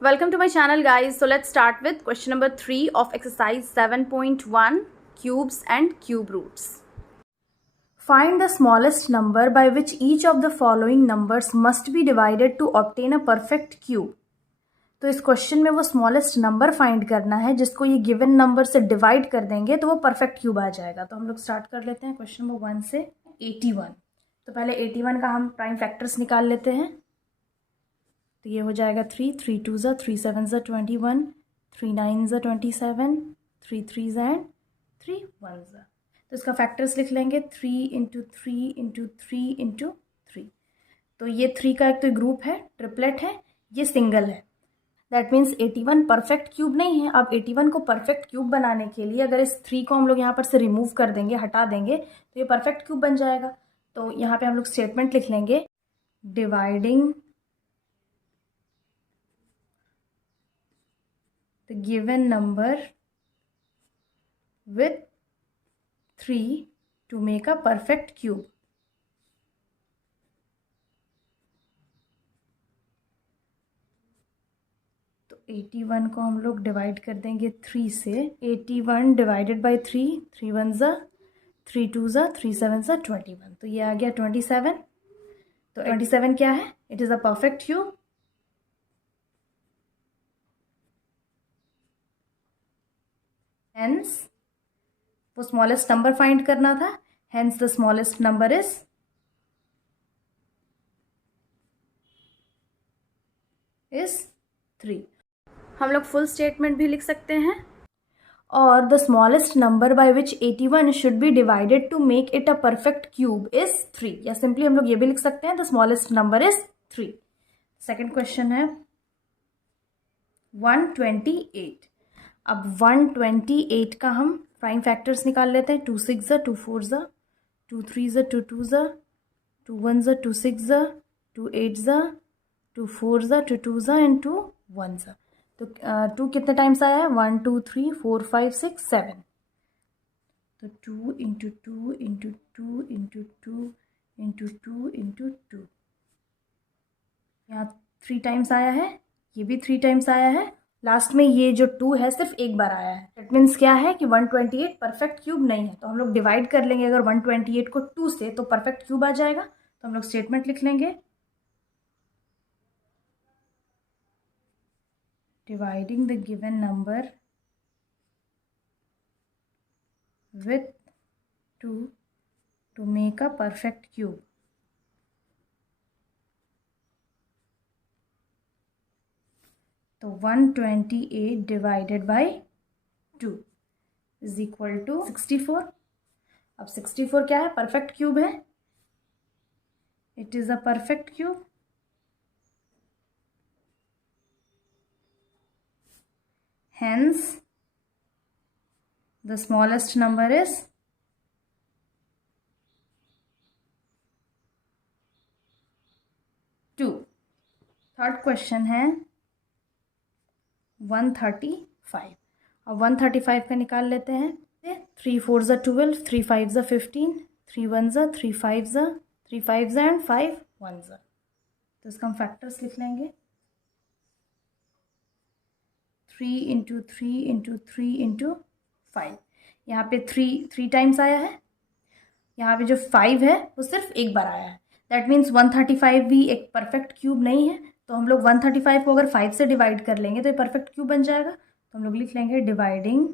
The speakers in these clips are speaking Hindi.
Welcome to my channel guys. So let's start with question number 3 of exercise 7.1 cubes and cube roots. Find the smallest number by which each of the following numbers must be divided to obtain a perfect cube. तो इस क्वेश्चन में वो स्मॉलेस्ट नंबर फाइंड करना है जिसको ये गिवन नंबर से डिवाइड कर देंगे तो वो परफेक्ट क्यूब आ जाएगा। तो हम लोग स्टार्ट कर लेते हैं क्वेश्चन नंबर 1 से 81। तो पहले 81 का हम प्राइम फैक्टर्स निकाल लेते हैं। तो ये हो जाएगा 3, 3 2 ज़ा, 3 7 ज़ा 21, 3 9 ज़ा 27, 3 3 ज़ा एंड 3 1 ज़ा। तो इसका फैक्टर्स लिख लेंगे 3 इंटू 3 इंटू 3 इंटू 3। तो ये 3 का एक तो ग्रुप है, ट्रिपलेट है, ये सिंगल है। दैट मीन्स 81 परफेक्ट क्यूब नहीं है। अब 81 को परफेक्ट क्यूब बनाने के लिए अगर इस 3 को हम लोग यहाँ पर से रिमूव कर देंगे, हटा देंगे, तो ये परफेक्ट क्यूब बन जाएगा। तो यहाँ पे हम लोग स्टेटमेंट लिख लेंगे dividing the given number with 3 to make a perfect cube. तो 81 को हम लोग डिवाइड कर देंगे 3 से। 81 डिवाइडेड बाई 3, 3 1 ज़ा, 3 2 ज़ा, 3 7 ज़ा 21। तो ये आ गया 27। तो 27 क्या है? It is a perfect cube. Hence वो स्मॉलेस्ट नंबर फाइंड करना था। Hence the smallest number is is 3। हम लोग फुल स्टेटमेंट भी लिख सकते हैं। और the smallest number by which 81 should be divided to make it a perfect cube is 3। या सिंपली हम लोग ये भी लिख सकते हैं the smallest number is 3। Second question है 128। अब 128 का हम प्राइम फैक्टर्स निकाल लेते हैं। 2 6 ज़ा, 2 4 ज़ा, 2 3 ज़ा, 2 2 ज़ा, 2 1 ज़ा, 2 6 ज़ा, 2 8 ज़ा, 2 4 ज़ा, 2 2 ज़ा एंड 2 1 ज़ा। तो 2 कितने टाइम्स आया है? 1 2 3 4 5 6 7। तो 2 into 2 into 2 into 2 into 2 into 2। यहाँ 3 टाइम्स आया है, ये भी 3 टाइम्स आया है। लास्ट में ये जो 2 है सिर्फ एक बार आया है। दैट मीन्स क्या है कि 128 परफेक्ट क्यूब नहीं है। तो हम लोग डिवाइड कर लेंगे अगर 128 को 2 से तो परफेक्ट क्यूब आ जाएगा। तो हम लोग स्टेटमेंट लिख लेंगे dividing the given number with 2 to make a perfect cube. तो 128 divided by 2 is equal to 64। अब 64 क्या है? परफेक्ट क्यूब है। It is a perfect cube. Hence the smallest number is 2। Third question है 135। अब 135 का निकाल लेते हैं। 3 4 ज़ा 12, 3 5 ज़ा 15, 3 1 ज़ा, 3 5 ज़ा, 3 5 ज़ा एंड 5 1 ज़ा। तो इसका हम फैक्टर्स लिख लेंगे 3 इंटू 3 इंटू 3 इंटू 5। यहाँ पे 3 टाइम्स आया है। यहाँ पे जो 5 है वो सिर्फ एक बार आया है। दैट मीन्स 135 भी एक परफेक्ट क्यूब नहीं है। तो हम लोग 135 को अगर 5 से डिवाइड कर लेंगे तो ये परफेक्ट क्यूब बन जाएगा। तो हम लोग लिख लेंगे dividing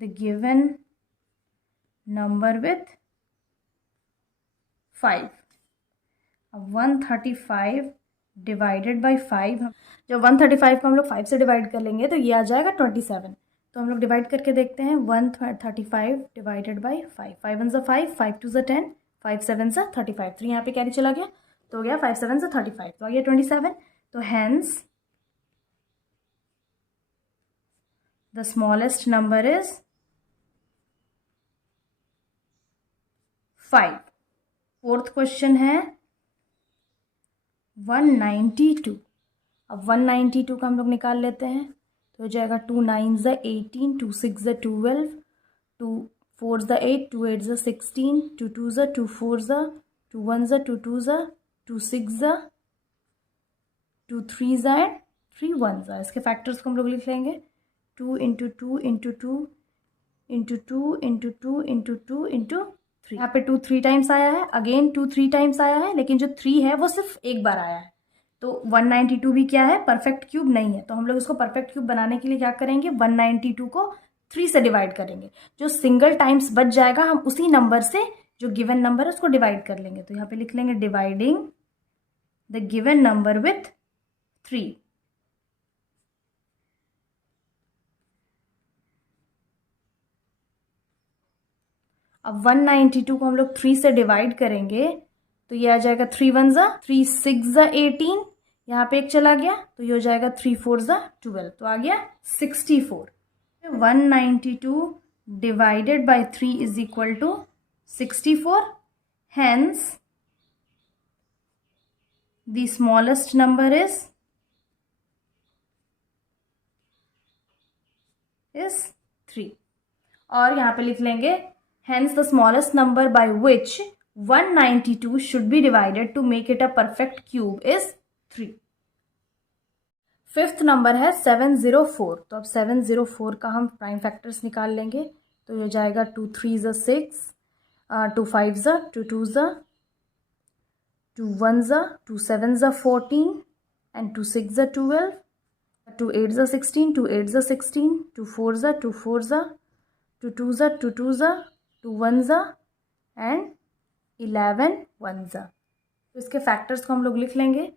the given number with 5। अब 135 डिवाइडेड बाई 5, जब 135 को हम लोग 5 से डिवाइड कर लेंगे तो ये आ जाएगा 27। तो हम लोग डिवाइड करके देखते हैं 135 डिवाइडेड बाई 5। 5 1 ज़ा 5, 5 2 ज़ा 10, 5 7 ज़ा 35। 3 यहाँ पे कैरी चला गया तो हो गया 5 7 ज़ा 35। तो आ गया 27। तो hence the smallest number is 5। Fourth question है 192। अब 192 का हम लोग निकाल लेते हैं। तो हो जाएगा 2 9 ज़ा 18, 2 6 ज़ा 12, 2 4 ज़ा 8, 2 8 ज़ा 16, 2 2 ज़ा 2 4 ज़ा, 2 1 ज़ा 2 2 ज़ा, 2 6 ज़ा 2 3s एंड 3 1s। इसके फैक्टर्स को हम लोग लिख लेंगे 2 into 2 into 2 into 2 into 2 into 2 into 3। यहाँ पे 2 3 टाइम्स आया है, अगेन 2 3 टाइम्स आया है, लेकिन जो 3 है वो सिर्फ एक बार आया है। तो 192 भी क्या है, परफेक्ट क्यूब नहीं है। तो हम लोग इसको परफेक्ट क्यूब बनाने के लिए क्या करेंगे, 192 को 3 से डिवाइड करेंगे। जो सिंगल टाइम्स बच जाएगा हम उसी नंबर से, जो गिवन नंबर है उसको डिवाइड कर लेंगे। तो यहाँ पे लिख लेंगे dividing the given number with 3। अब 192 को हम लोग 3 से डिवाइड करेंगे तो ये आ जाएगा 3 1 ज़ा 3 6 ज़ा 18, यहाँ पे एक चला गया तो ये हो जाएगा 3 4 ज़ा 12, तो आ गया 64। 192 divided by 3 is equal to 64। Hence the smallest number is 3। और यहाँ पे लिख लेंगे hence the smallest number by which 192 should be divided to make it a perfect cube is 3। Fifth number है 704। तो अब 704 का हम प्राइम फैक्टर्स निकाल लेंगे। तो ये हो जाएगा 2 3 ज़ा 6, 2 5 ज़ा 2 2 ज़ा 2 1 ज़ा 2 7 ज़ा 14 एंड 2 6 ज़ा 12, 2 8 ज़ा 16, 2 8 ज़ा 16, 2 4 ज़ा 2 4 ज़ा 2 2 ज़ा 2 2 ज़ा 2 1 ज़ा एंड 11 1 ज़ा। तो इसके फैक्टर्स को हम लोग लिख लेंगे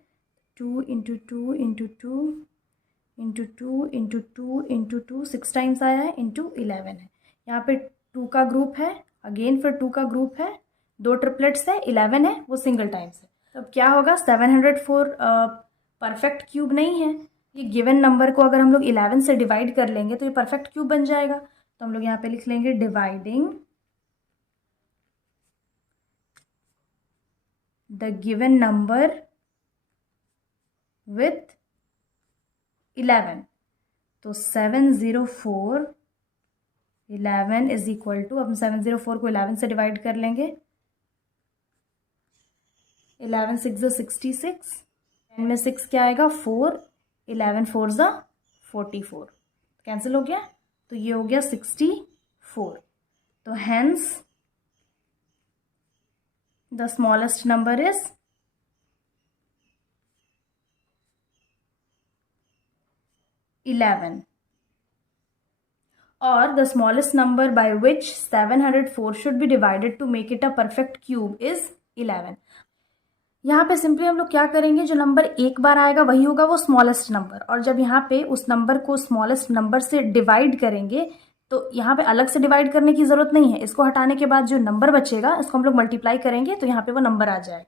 2 into 2 into 2 into 2 into 2 into 2, 6 times आया है, इंटू 11 है। यहाँ पे 2 का ग्रुप है, अगेन फिर 2 का ग्रुप है, 2 ट्रिपलेट्स है, 11 है वो सिंगल टाइम्स है। तो अब क्या होगा, 704 परफेक्ट क्यूब नहीं है। ये गिवन नंबर को अगर हम लोग 11 से डिवाइड कर लेंगे तो ये परफेक्ट क्यूब बन जाएगा। तो हम लोग यहाँ पे लिख लेंगे dividing the given number with 11। तो 704 11 इज इक्वल टू, अब हम 704 को 11 से डिवाइड कर लेंगे। 11 6 ज़ा 66, 10 में 6 क्या आएगा 4, 11 4 ज़ा 44, कैंसिल हो गया तो ये हो गया 64। तो hence the smallest number is 11 और the smallest number by which 704 should be divided to make it a perfect cube is 11। यहाँ पे सिंपली हम लोग क्या करेंगे, जो नंबर एक बार आएगा वही होगा वो स्मॉलेस्ट नंबर, और जब यहाँ पे उस नंबर को स्मॉलेस्ट नंबर से डिवाइड करेंगे तो यहाँ पे अलग से डिवाइड करने की जरूरत नहीं है। इसको हटाने के बाद जो नंबर बचेगा इसको हम लोग मल्टीप्लाई करेंगे तो यहाँ पे वो नंबर आ जाएगा।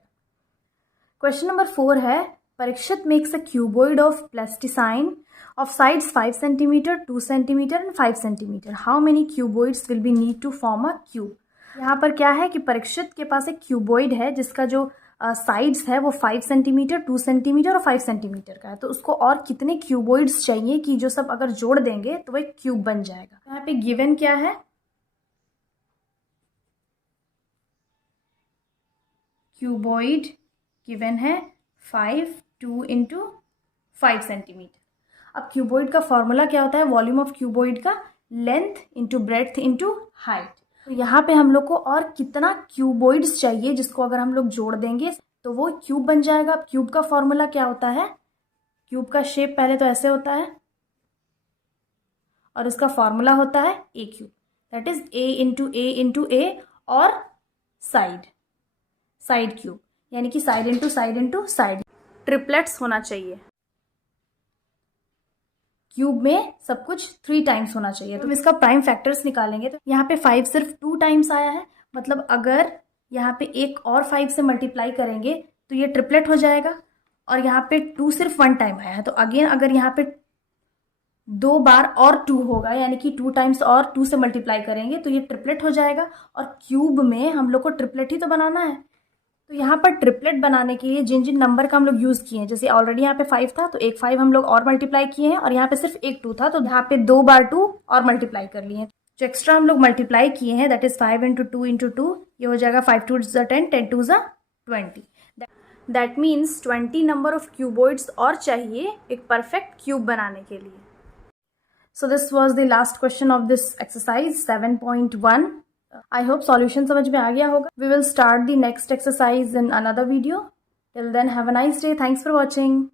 क्वेश्चन नंबर 4 है, Parikshit makes a cuboid of plasticine of sides 5 centimetre 2 centimetre and 5 centimetre. How many cuboids will be need to form a cube. यहाँ पर क्या है कि परीक्षित के पास एक क्यूबॉइड है जिसका जो साइड्स है वो 5 सेंटीमीटर 2 सेंटीमीटर और 5 सेंटीमीटर का है। तो उसको और कितने क्यूबॉइड्स चाहिए कि जो सब अगर जोड़ देंगे तो वो एक क्यूब बन जाएगा। यहाँ पे गिवन क्या है, क्यूबॉइड गिवन है 5 2 इंटू 5 सेंटीमीटर। अब क्यूबॉइड का फॉर्मूला क्या होता है, वॉल्यूम ऑफ क्यूबॉइड का length into breadth into height. तो यहाँ पे हम लोग को और कितना क्यूबॉइड्स चाहिए जिसको अगर हम लोग जोड़ देंगे तो वो क्यूब बन जाएगा। अब क्यूब का फॉर्मूला क्या होता है, क्यूब का शेप पहले तो ऐसे होता है और इसका फॉर्मूला होता है A cube, that is A into A और साइड क्यूब, यानी कि साइड इंटू साइड। ट्रिपलेट्स होना चाहिए, क्यूब में सब कुछ 3 टाइम्स होना चाहिए। तो इसका प्राइम फैक्टर्स निकालेंगे तो यहाँ पे 5 सिर्फ 2 टाइम्स आया है, मतलब अगर यहाँ पे एक और 5 से मल्टीप्लाई करेंगे तो ये ट्रिपलेट हो जाएगा। और यहाँ पे 2 सिर्फ 1 टाइम आया है, तो अगेन अगर यहाँ पे 2 बार और 2 होगा, यानी कि 2 टाइम्स और 2 से मल्टीप्लाई करेंगे तो ये ट्रिपलेट हो जाएगा। और क्यूब में हम लोग को ट्रिपलेट ही तो बनाना है। तो यहाँ पर ट्रिपलेट बनाने के लिए जिन जिन नंबर का हम लोग यूज़ किए हैं, जैसे ऑलरेडी यहाँ पे 5 था तो एक 5 हम लोग और मल्टीप्लाई किए हैं, और यहाँ पे सिर्फ एक 2 था तो यहाँ पे 2 बार 2 और मल्टीप्लाई कर लिए हैं। जो एक्स्ट्रा हम लोग मल्टीप्लाई किए हैं दैट इज 5 इंटू 2 इंटू 2, ये हो जाएगा 5 2 ज़ा 10, 10 2 ज़ा 20। That means 20 number of cuboids और चाहिए एक परफेक्ट क्यूब बनाने के लिए. So this was the last question of this exercise 7.1. I hope solution समझ में आ गया होगा. We will start the next exercise in another video. Till then, have a nice day. Thanks for watching.